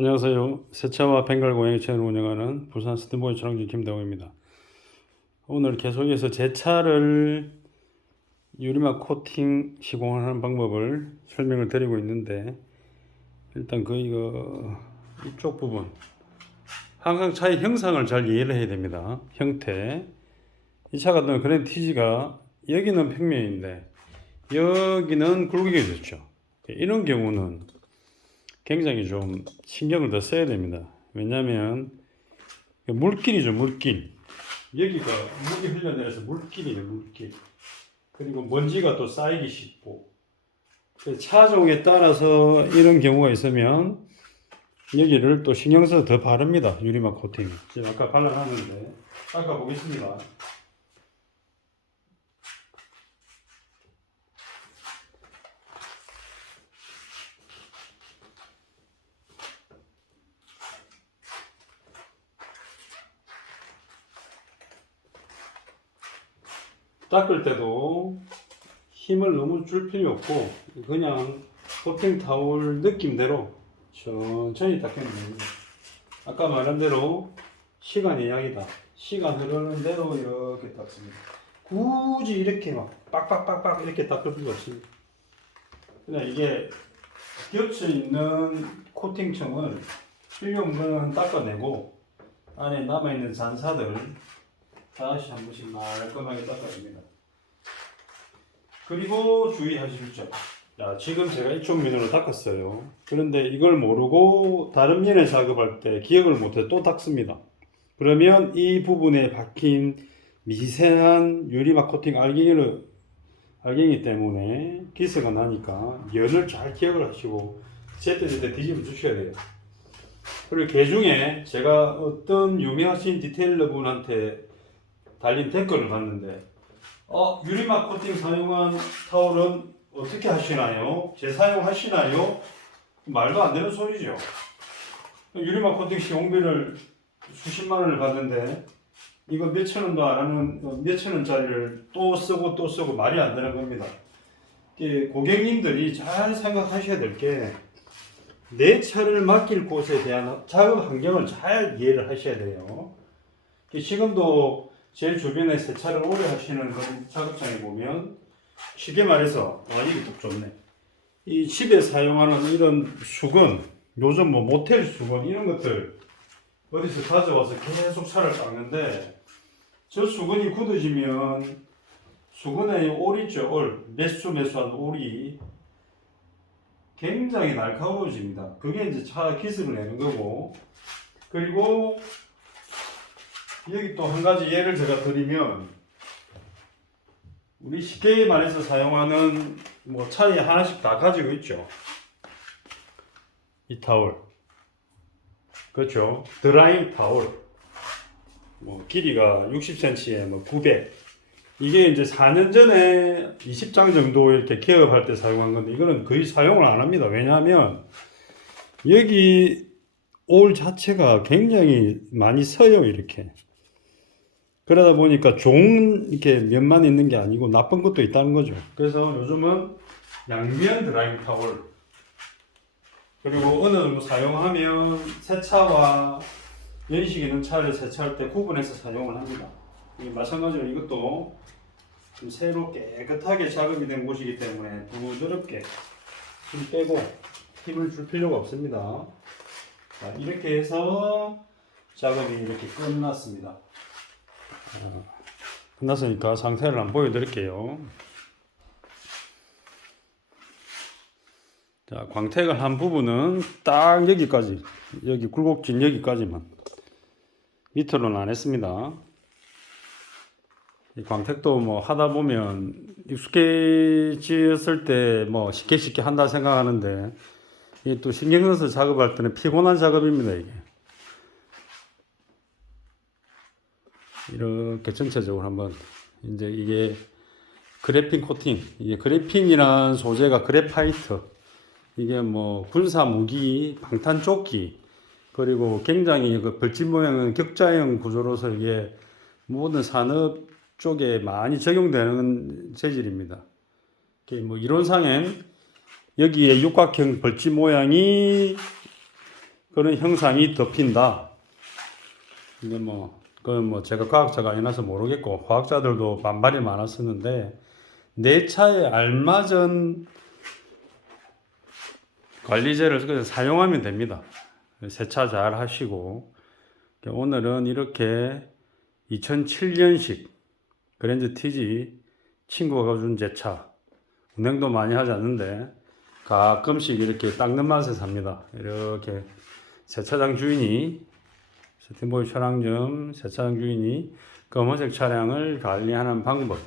안녕하세요. 세차와 벵갈 고양이 채널 운영하는 부산 스탠보이 촬영진 김대웅입니다. 오늘 계속해서 제 차를 유리막 코팅 시공하는 방법을 설명을 드리고 있는데 일단 그 이거 이쪽 부분 항상 차의 형상을 잘 이해를 해야 됩니다. 형태 이 차 같은 그랜 TG가 여기는 평면인데 여기는 굴곡이 좋죠. 이런 경우는 굉장히 좀 신경을 더 써야 됩니다. 왜냐하면 물길이죠, 물길. 여기가 물이 흘러내려서 물길이에요, 물길. 그리고 먼지가 또 쌓이기 쉽고. 그 차종에 따라서 이런 경우가 있으면 여기를 또 신경 써서 더 바릅니다. 유리막 코팅. 지금 아까 발라놨는데 아까 보겠습니다. 닦을 때도 힘을 너무 줄 필요 없고 그냥 코팅 타올 느낌대로 천천히 닦으면 됩니다. 아까 말한 대로 시간이 약이다. 시간 흐르는 대로 이렇게 닦습니다. 굳이 이렇게 막 빡빡빡빡 이렇게 닦을 필요 없습니다. 그냥 이게 겹쳐 있는 코팅층을 필요 없는 건 닦아내고 안에 남아있는 잔사들 다시 한 번씩 말끔하게 닦아줍니다. 그리고 주의하실 점. 자, 지금 제가 이쪽 면으로 닦았어요. 그런데 이걸 모르고 다른 면에 작업할 때 기억을 못해 또 닦습니다. 그러면 이 부분에 박힌 미세한 유리막 코팅 알갱이를 알갱이 때문에 기스가 나니까 면을 잘 기억을 하시고 제때제때 뒤집어 주셔야 돼요. 그리고 개 중에 제가 어떤 유명하신 디테일러 분한테 달린 댓글을 봤는데 어, 유리막 코팅 사용한 타올은 어떻게 하시나요? 재사용하시나요? 말도 안 되는 소리죠. 유리막 코팅 시공비를 수십만 원을 받는데 이거 몇천 원도 안 하는 어, 몇천 원짜리를 또 쓰고 또 쓰고 말이 안 되는 겁니다. 고객님들이 잘 생각하셔야 될 게 내 차를 맡길 곳에 대한 작업 환경을 잘 이해를 하셔야 돼요. 지금도 제 주변에 세차를 오래 하시는 그런 작업장에 보면 쉽게 말해서 와 이게 딱 좋네. 이 집에 사용하는 이런 수건, 요즘 뭐 모텔 수건 이런 것들 어디서 가져와서 계속 차를 닦는데 저 수건이 굳어지면 수건에 올 있죠, 올 매수 매수한 올이 굉장히 날카로워집니다. 그게 이제 차 기스를 내는 거고 그리고 여기 또 한 가지 예를 제가 드리면 우리 쉽게 말해서 사용하는 뭐 차에 하나씩 다 가지고 있죠. 이 타올. 그렇죠. 드라잉 타올. 뭐 길이가 60cm에 뭐 900. 이게 이제 4년 전에 20장 정도 이렇게 개업할 때 사용한 건데 이거는 거의 사용을 안 합니다. 왜냐하면 여기 올 자체가 굉장히 많이 서요 이렇게. 그러다 보니까 좋은 이렇게 면만 있는 게 아니고 나쁜 것도 있다는 거죠. 그래서 요즘은 양면 드라이브 타월 그리고 어느 정도 사용하면 세차와 연식 있는 차를 세차할 때 구분해서 사용을 합니다. 이 마찬가지로 이것도 좀 새로 깨끗하게 작업이 된 곳이기 때문에 부드럽게 힘 빼고 힘을 줄 필요가 없습니다. 자, 이렇게 해서 작업이 이렇게 끝났습니다. 끝났으니까 상태를 한번 보여드릴게요. 자, 광택을 한 부분은 딱 여기까지, 여기 굴곡진 여기까지만. 밑으로는 안 했습니다. 이 광택도 뭐 하다 보면 익숙해졌을 때 뭐 쉽게 쉽게 한다 생각하는데 이게 또 신경 써서 작업할 때는 피곤한 작업입니다, 이게. 이렇게 전체적으로 한번 이제 이게 그래핀 코팅 이게 그래핀이란 소재가 그래파이트 이게 뭐 군사 무기 방탄 조끼 그리고 굉장히 그 벌집 모양은 격자형 구조로서 이게 모든 산업 쪽에 많이 적용되는 재질입니다. 뭐 이론상엔 여기에 육각형 벌집 모양이 그런 형상이 덮인다. 근데 뭐 그건 뭐 제가 과학자가 아니라서 모르겠고 과학자들도 반발이 많았었는데 내 차에 알맞은 관리제를 그냥 사용하면 됩니다. 세차 잘 하시고 오늘은 이렇게 2007년식 그랜저 TG 친구가 준 제 차 운행도 많이 하지 않는데 가끔씩 이렇게 닦는 맛에 삽니다. 이렇게 세차장 주인이 세팅보이 차량점 세차장 주인이 검은색 차량을 관리하는 방법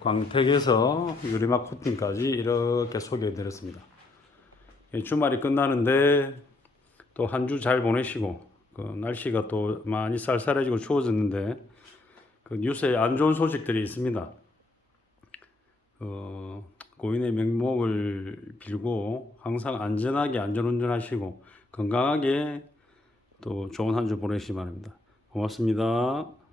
광택에서 유리막 코팅까지 이렇게 소개해 드렸습니다. 예, 주말이 끝나는데 또 한 주 잘 보내시고 그 날씨가 또 많이 쌀쌀해지고 추워졌는데 그 뉴스에 안 좋은 소식들이 있습니다. 어, 고인의 명목을 빌고 항상 안전하게 안전운전하시고 건강하게 또 좋은 한 주 보내시기 바랍니다. 고맙습니다.